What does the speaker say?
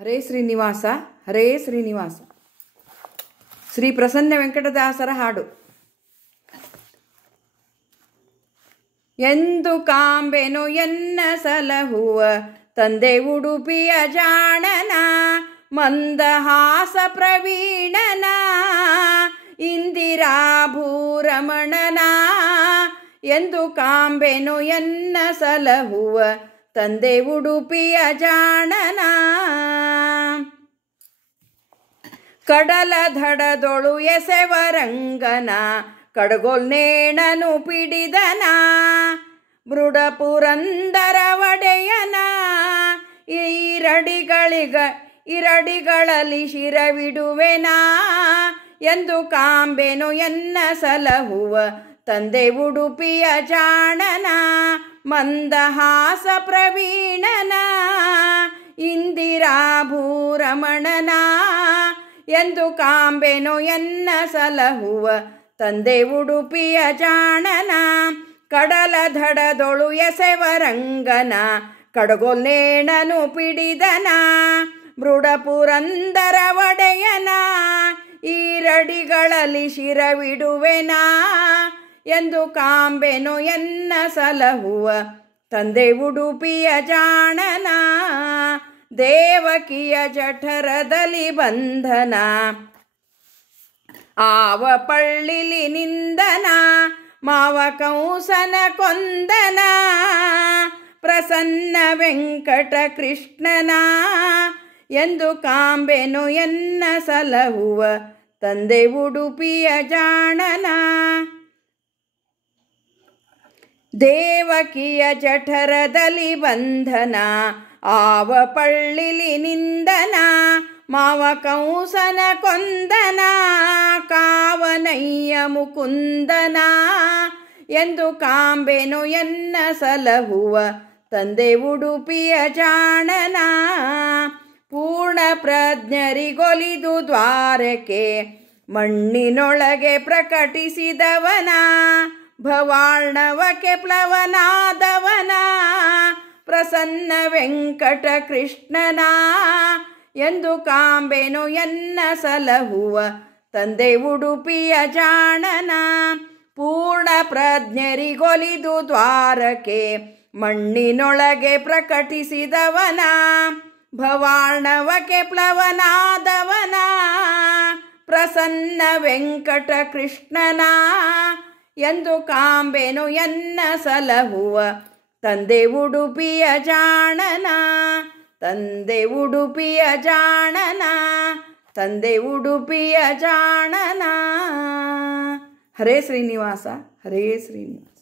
ಹರೇ ಶ್ರೀನಿವಾಸ ಹರೇ ಶ್ರೀನಿವಾಸ. ಶ್ರೀ ಪ್ರಸನ್ನ ವೆಂಕಟದಾಸರ ಹಾಡು. ಎಂದು ಕಾಂಬೆನು ಎನ್ನ ಸಲಹುವ ತಂದೆ ಉಡುಪಿಯ ಜಾಣನ, ಮಂದಹಾಸ ಪ್ರವೀಣನ, ಇಂದಿರಾಭೂರಮಣನ. ಎಂದು ಕಾಂಬೆನು ಎನ್ನ ಸಲಹುವ ತಂದೆ ಉಡುಪಿಯ ಜಾಣನ, ಕಡಲ ದಡದೊಳು ಎಸೆವರಂಗನ, ಕಡಗೊಲ್ನೇಣನು ಪಿಡಿದನ, ಮೃಡ ಪುರಂದರ ಒಡೆಯನ, ಇರಡಿಗಳಲ್ಲಿ ಶಿರವಿಡುವೆನಾ. ಎಂದು ಕಾಂಬೆನು ಎನ್ನ ಸಲಹುವ ತಂದೆ ಉಡುಪಿಯ ಜಾಣನ, ಮಂದಹಾಸ ಪ್ರವೀಣನ, ಇಂದಿರಾಭೂರಮಣನ. ಎಂದು ಕಾಂಬೆನು ಎನ್ನ ಸಲಹುವ ತಂದೆ ಉಡುಪಿಯ ಜಾಣನ, ಕಡಲ ದಡದೊಳು ಎಸೆವರಂಗನ, ಕಡಗೊಲ್ನೇಣನು ಪಿಡಿದನ, ಮೃಡ ಪುರಂದರ ಒಡೆಯನ, ಈರಡಿಗಳಲ್ಲಿ ಶಿರವಿಡುವೆನಾ. ಎಂದು ಕಾಂಬೆನು ಎನ್ನ ಸಲಹುವ ತಂದೆ ಉಡುಪಿಯ ಜಾಣನ, ದೇವಕಿಯ ಜಠರದಲ್ಲಿ ಬಂಧನ, ಆವ ಪಳ್ಳಿಲಿ ನಿಂದನ, ಮಾವ ಕಂಸನ ಕೊಂದನ, ಪ್ರಸನ್ನ ವೆಂಕಟ ಕೃಷ್ಣನ. ಎಂದು ಕಾಂಬೆನು ಎನ್ನ ಸಲಹುವ ತಂದೆ ಉಡುಪಿಯ ಜಾಣನ, ದೇವಕಿಯ ಜಠರದಲ್ಲಿ ಬಂಧನ, ಆವ ಪಳ್ಳಿಲಿ ನಿಂದನ, ಮಾವ ಕಂಸನ ಕೊಂದನ, ಕಾವನಯ್ಯ ಮುಕುಂದನ. ಎಂದು ಕಾಂಬೆನು ಎನ್ನ ಸಲಹುವ ತಂದೆ ಉಡುಪಿಯ ಜಾಣನ, ಪೂರ್ಣ ಪ್ರಜ್ಞರಿಗೊಲಿದು ದ್ವಾರಕೆ ಮಣ್ಣಿನೊಳಗೆ ಪ್ರಕಟಿಸಿದವನ, ಭವಾರ್ಣವಕ್ಕೆ ಪ್ಲವನಾದವನ, ಪ್ರಸನ್ನ ವೆಂಕಟ ಕೃಷ್ಣನ. ಎಂದು ಕಾಂಬೆನು ಎನ್ನ ಸಲಹುವ ತಂದೆ ಉಡುಪಿಯ ಜಾಣನ, ಪೂರ್ಣ ಪ್ರಜ್ಞರಿಗೊಲಿದು ದ್ವಾರಕೆ ಮಣ್ಣಿನೊಳಗೆ ಪ್ರಕಟಿಸಿದವನ, ಭವಾರ್ಣವಕ್ಕೆ ಪ್ಲವನಾದವನ, ಪ್ರಸನ್ನ ವೆಂಕಟ ಕೃಷ್ಣನ. ಎಂದು ಕಾಂಬೆನು ಎನ್ನ ಸಲಹುವ ತಂದೆ ಉಡುಪಿಯ ಜಾಣನ, ತಂದೆ ಉಡುಪಿಯ ಜಾಣನ, ತಂದೆ ಉಡುಪಿಯ ಜಾಣನ. ಹರೇ ಶ್ರೀನಿವಾಸ ಹರೇ ಶ್ರೀನಿವಾಸ.